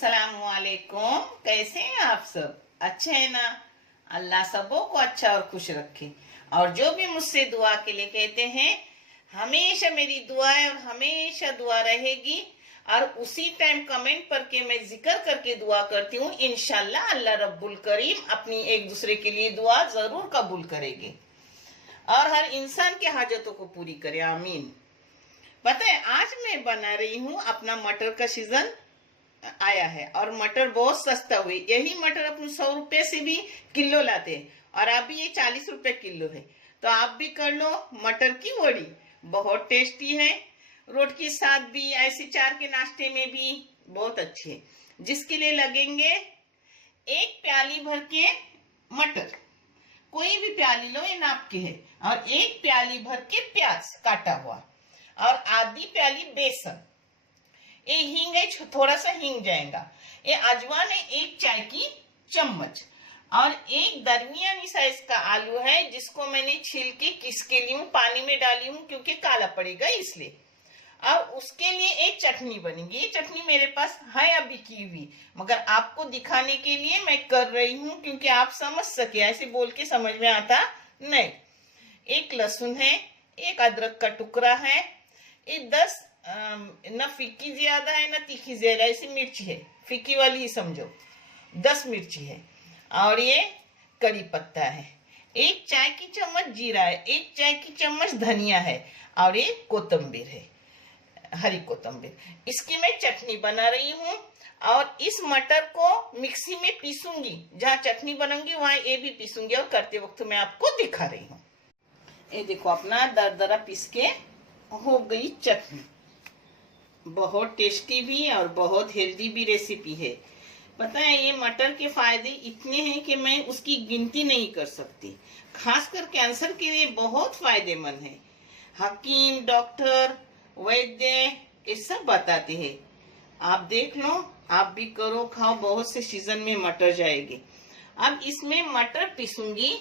अस्सलामुअलैकुम। कैसे हैं आप सब? अच्छे हैं ना? अल्लाह सबों को अच्छा और खुश रखे। और जो भी मुझसे दुआ के लिए कहते हैं, हमेशा मेरी दुआ है और हमेशा दुआ रहेगी। और उसी टाइम कमेंट करके मैं जिक्र करके दुआ करती हूँ, इंशाल्लाह अल्लाह रब्बुल करीम अपनी एक दूसरे के लिए दुआ जरूर कबूल करेंगे और हर इंसान की हाजतों को पूरी करे। आमीन। पता है, आज मैं बना रही हूँ, अपना मटर का सीजन आया है और मटर बहुत सस्ता हुई। यही मटर अपन 100 रुपए से भी किलो लाते हैं और अभी ये 40 रुपए किलो है। तो आप भी कर लो मटर की वड़ी, बहुत टेस्टी है। रोटी के साथ भी, ऐसे चार के नाश्ते में भी बहुत अच्छी है। जिसके लिए लगेंगे एक प्याली भर के मटर, कोई भी प्याली लो, ये नाप के है, और एक प्याली भर के प्याज काटा हुआ, और आधी प्याली बेसन। ये हींग है, थोड़ा सा हींग जाएगा। ये अजवान है, एक चाय की चम्मच, और एक दरमियानी साइज का आलू है जिसको मैंने छील के किस के लिए पानी में डाली हूँ क्योंकि काला पड़ेगा इसलिए। और उसके लिए एक चटनी बनेगी। ये चटनी मेरे पास है अभी की हुई, मगर आपको दिखाने के लिए मैं कर रही हूँ क्योंकि आप समझ सके, ऐसे बोल के समझ में आता नहीं। एक लहसुन है, एक अदरक का टुकड़ा है, ये 10 न फीकी ज्यादा है न तीखी ज्यादा, ऐसी मिर्ची है, फीकी वाली ही समझो, 10 मिर्ची है। और ये कड़ी पत्ता है, एक चाय की चम्मच जीरा है, एक चाय की चम्मच धनिया है, और ये कोतंबीर है, हरी कोतंबीर। इसकी मैं चटनी बना रही हूँ और इस मटर को मिक्सी में पीसूंगी। जहाँ चटनी बनाऊंगी वहां ये भी पीसूंगी, और करते वक्त मैं आपको दिखा रही हूँ। ये देखो, अपना दरदरा पीस के हो गई चटनी। बहुत टेस्टी भी और बहुत हेल्दी भी रेसिपी है। पता है, ये मटर के फायदे इतने हैं कि मैं उसकी गिनती नहीं कर सकती। खासकर कैंसर के लिए बहुत फायदेमंद है। हकीम, डॉक्टर, वैद्य ये सब बताते हैं। आप देख लो, आप भी करो, खाओ, बहुत से सीजन में मटर जाएगी। अब इसमें मटर पीसूंगी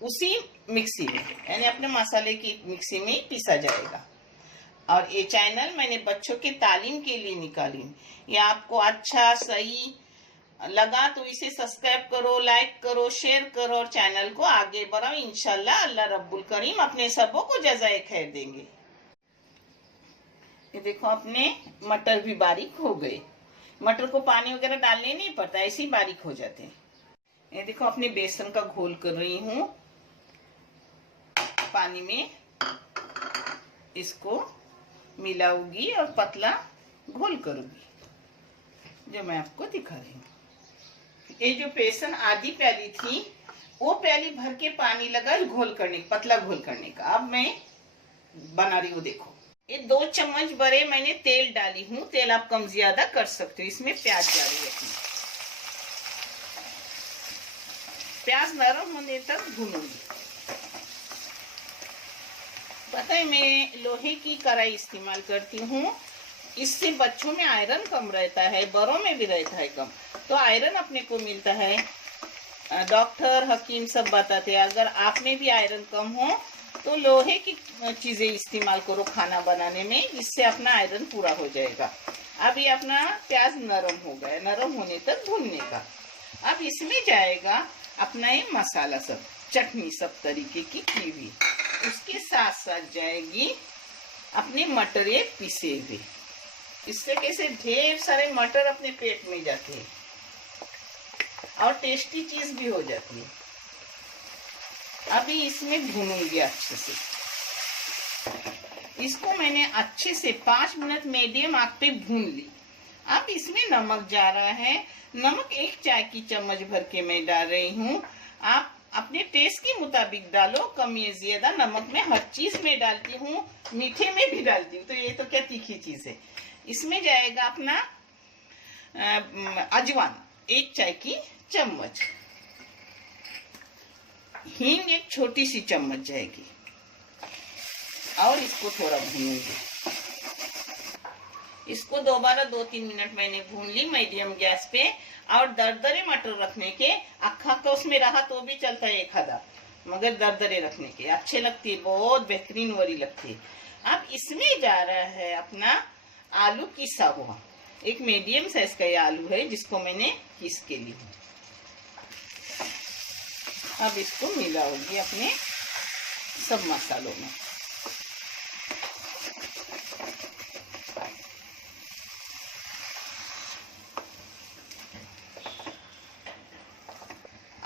उसी मिक्सी में, यानी अपने मसाले की मिक्सी में ही पीसा जाएगा। और ये चैनल मैंने बच्चों के तालीम के लिए निकाली। ये आपको अच्छा सही लगा तो इसे सब्सक्राइब करो, लाइक करो, शेयर करो और चैनल को आगे बढ़ाओ। इंशाल्लाह अल्लाह रब्बुल करीम अपने सबों को जज़ाए खैर देंगे। ये देखो, अपने मटर भी बारीक हो गए। मटर को पानी वगैरह डालने नहीं पड़ता, ऐसे ही बारीक हो जाते हैं। ये देखो, अपने बेसन का घोल कर रही हूँ पानी में, इसको मिलाऊंगी और पतला घोल करूंगी, जो मैं आपको दिखा रही हूँ। ये जो बेसन आधी प्याली थी, वो प्याली भर के पानी लगा घोल करने, पतला घोल करने का। अब मैं बना रही हूँ। देखो, ये 2 चम्मच बड़े मैंने तेल डाली हूँ। तेल आप कम ज्यादा कर सकते हो। इसमें प्याज डाली अपनी, प्याज नरम होने तक भूनूंगी। पता है, मैं लोहे की कढ़ाई इस्तेमाल करती हूँ। इससे बच्चों में आयरन कम रहता है, बड़ों में भी रहता है कम, तो आयरन अपने को मिलता है। डॉक्टर, हकीम सब बताते हैं अगर आप में भी आयरन कम हो तो लोहे की चीजें इस्तेमाल करो खाना बनाने में, जिससे अपना आयरन पूरा हो जाएगा। अब ये अपना प्याज नरम हो गया, नरम होने तक भूनने का। अब इसमें जाएगा अपना ये मसाला, सब चटनी सब तरीके की हुई। उसके साथ साथ जाएगी अपने मटर ये पीसे हुए। इससे कैसे ढेर सारे मटर अपने पेट में जाते हैं और टेस्टी चीज भी हो जाती है। अभी इसमें भूनूंगी अच्छे से। इसको मैंने अच्छे से 5 मिनट मीडियम आंच पे भून ली। अब इसमें नमक जा रहा है। नमक 1 चाय की चम्मच भर के मैं डाल रही हूँ। आप अपने टेस्ट के मुताबिक डालो, कम या ज्यादा। नमक में हर चीज में डालती हूँ, मीठे में भी डालती हूँ, तो ये तो क्या तीखी चीज है। इसमें जाएगा अपना अजवान 1 चाय की चम्मच, हींग 1 छोटी सी चम्मच जाएगी, और इसको थोड़ा भूनूंगी। इसको दोबारा 2-3 मिनट मैंने भून ली मीडियम गैस पे। और दरदरे मटर रखने के, अक्खा का उसमें रहा तो भी चलता है एक आधा, मगर दरदरे रखने के अच्छे लगती है, बहुत बेहतरीन वाली लगती है। अब इसमें जा रहा है अपना आलू किसा हुआ। एक मीडियम साइज का ये आलू है जिसको मैंने पीस के ली हूँ। अब इसको मिलाऊंगी अपने सब मसालों में।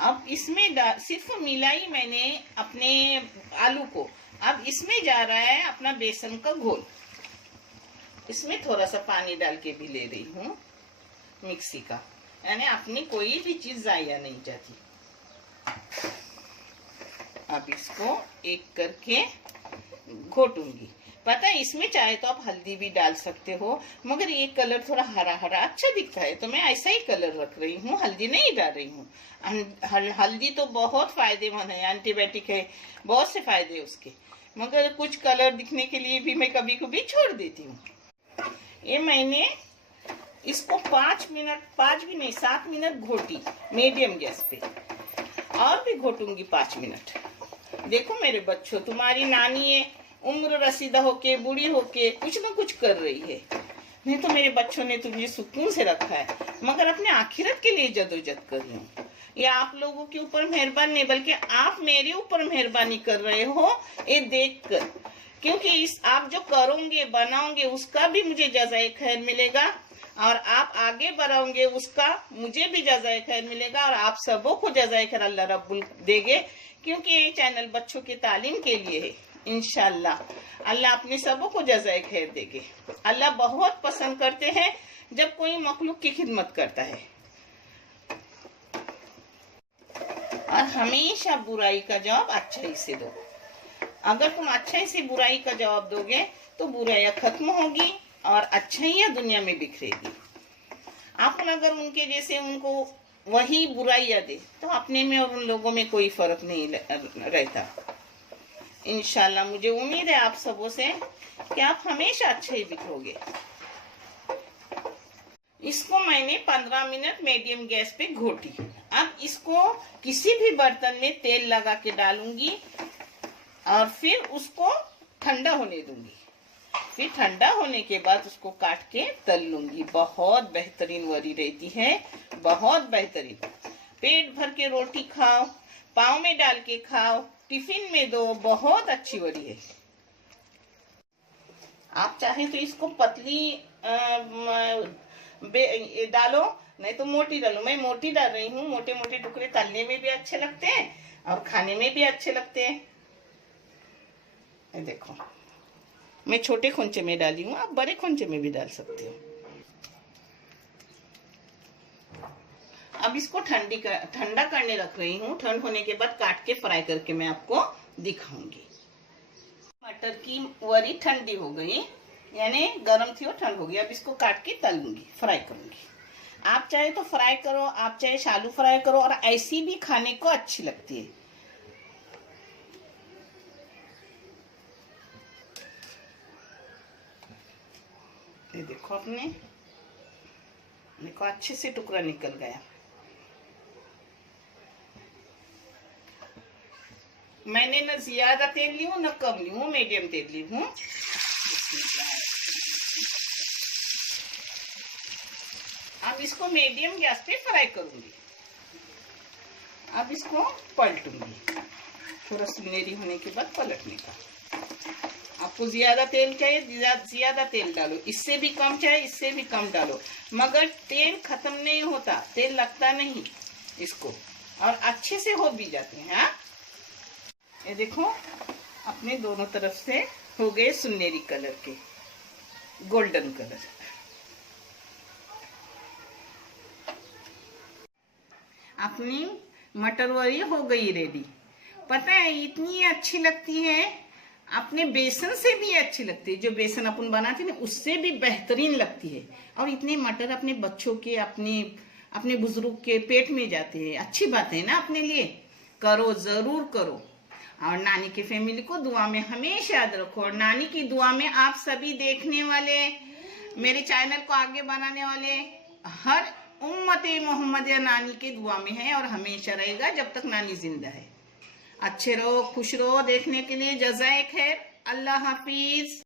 अब इसमें सिर्फ मिलाई मैंने अपने आलू को। अब इसमें जा रहा है अपना बेसन का घोल। इसमें थोड़ा सा पानी डाल के भी ले रही हूँ मिक्सी का, यानी अपनी कोई भी चीज जाया नहीं जाती। अब इसको एक करके घोटूंगी। पता है इसमें चाहे तो आप हल्दी भी डाल सकते हो, मगर ये कलर थोड़ा हरा हरा अच्छा दिखता है तो मैं ऐसा ही कलर रख रही हूँ, हल्दी नहीं डाल रही हूँ। हल्दी तो बहुत फायदेमंद है, एंटीबायोटिक है, बहुत से फायदे उसके, मगर कुछ कलर दिखने के लिए भी मैं कभी कभी छोड़ देती हूँ। ये मैंने इसको 5 मिनट, 5 भी नहीं 7 मिनट घोटी मीडियम गैस पे, और भी घोटूंगी 5 मिनट। देखो मेरे बच्चों, तुम्हारी नानी है उम्र रसीदा होके बूढ़ी होके कुछ ना कुछ कर रही है, नहीं तो मेरे बच्चों ने तुझे सुकून से रखा है, मगर अपने आखिरत के लिए जदोजहद कर रही हूँ। ये आप लोगों के ऊपर मेहरबान नहीं, बल्कि आप मेरे ऊपर मेहरबानी कर रहे हो ये देखकर, क्योंकि इस आप जो करोगे बनाओगे उसका भी मुझे जज़ाए खैर मिलेगा, और आप आगे बढ़ाओगे उसका मुझे भी जज़ाए खैर मिलेगा, और आप सबों को जज़ाए खैर अल्लाह रब्बुल देंगे, क्योंकि ये चैनल बच्चों के तालीम के लिए है। इंशाल्लाह अल्लाह अपने सबों को जज़ाए खैर देंगे। अल्लाह बहुत पसंद करते हैं जब कोई मखलूक की खिदमत करता है, और हमेशा बुराई का जवाब अच्छाई से दो। अगर तुम अच्छाई से बुराई का जवाब दोगे तो बुराइयां खत्म होगी और अच्छाइयां दुनिया में बिखरेगी। आप अगर उनके जैसे उनको वही बुराइयां दे तो अपने में और उन लोगों में कोई फर्क नहीं रहता। इंशाल्लाह मुझे उम्मीद है आप सबों से कि आप हमेशा अच्छे ही दिखोगे। इसको मैंने 15 मिनट मीडियम गैस पे घोटी। अब इसको किसी भी बर्तन में तेल लगा के डालूंगी और फिर उसको ठंडा होने दूंगी। फिर ठंडा होने के बाद उसको काट के तल लूंगी। बहुत बेहतरीन वरी रहती है, बहुत बेहतरीन। पेट भर के रोटी खाओ, पाव में डाल के खाओ, टिफिन में दो, बहुत अच्छी वरी है। आप चाहे तो इसको पतली डालो, नहीं तो मोटी डालो। मैं मोटी डाल रही हूँ। मोटे मोटे टुकड़े तलने में भी अच्छे लगते हैं और खाने में भी अच्छे लगते हैं। ये देखो मैं छोटे खोंचे में डाली हूँ, आप बड़े खोंचे में भी डाल सकते हो। अब इसको ठंडा करने रख रही हूँ। ठंड होने के बाद काट के फ्राई करके मैं आपको दिखाऊंगी। मटर की वरी ठंडी हो गई, यानी गर्म थी और ठंड हो गई। अब इसको काट के तलूंगी, फ्राई करूंगी। आप चाहे तो फ्राई करो, आप चाहे शालू फ्राई करो, और ऐसी भी खाने को अच्छी लगती है। ये देखो देखो अच्छे से टुकड़ा निकल गया। मैंने न ज्यादा तेल ली हूँ न कम ली हूँ, मीडियम तेल ली हूँ। अब इसको मीडियम गैस पे फ्राई करूंगी। अब इसको पलटूंगी, थोड़ा सुनहरी होने के बाद पलटने का। आपको ज्यादा तेल चाहिए ज्यादा तेल डालो, इससे भी कम चाहे इससे भी कम डालो, मगर तेल खत्म नहीं होता, तेल लगता नहीं इसको, और अच्छे से हो भी जाते हैं। हाँ ये देखो अपने दोनों तरफ से हो गए सुनहरी कलर के, गोल्डन कलर। अपनी मटर वरी हो गई रेडी। पता है इतनी अच्छी लगती है, अपने बेसन से भी अच्छी लगती है। जो बेसन अपन बनाते ना उससे भी बेहतरीन लगती है। और इतने मटर अपने बच्चों के, अपने बुजुर्ग के पेट में जाते हैं, अच्छी बात है ना। अपने लिए करो, जरूर करो, और नानी की फैमिली को दुआ में हमेशा याद रखो। और नानी की दुआ में आप सभी देखने वाले, मेरे चैनल को आगे बनाने वाले हर उम्मते मोहम्मदिया नानी की दुआ में है और हमेशा रहेगा जब तक नानी जिंदा है। अच्छे रहो, खुश रहो। देखने के लिए जज़ाए खैर। अल्लाह हाफिज।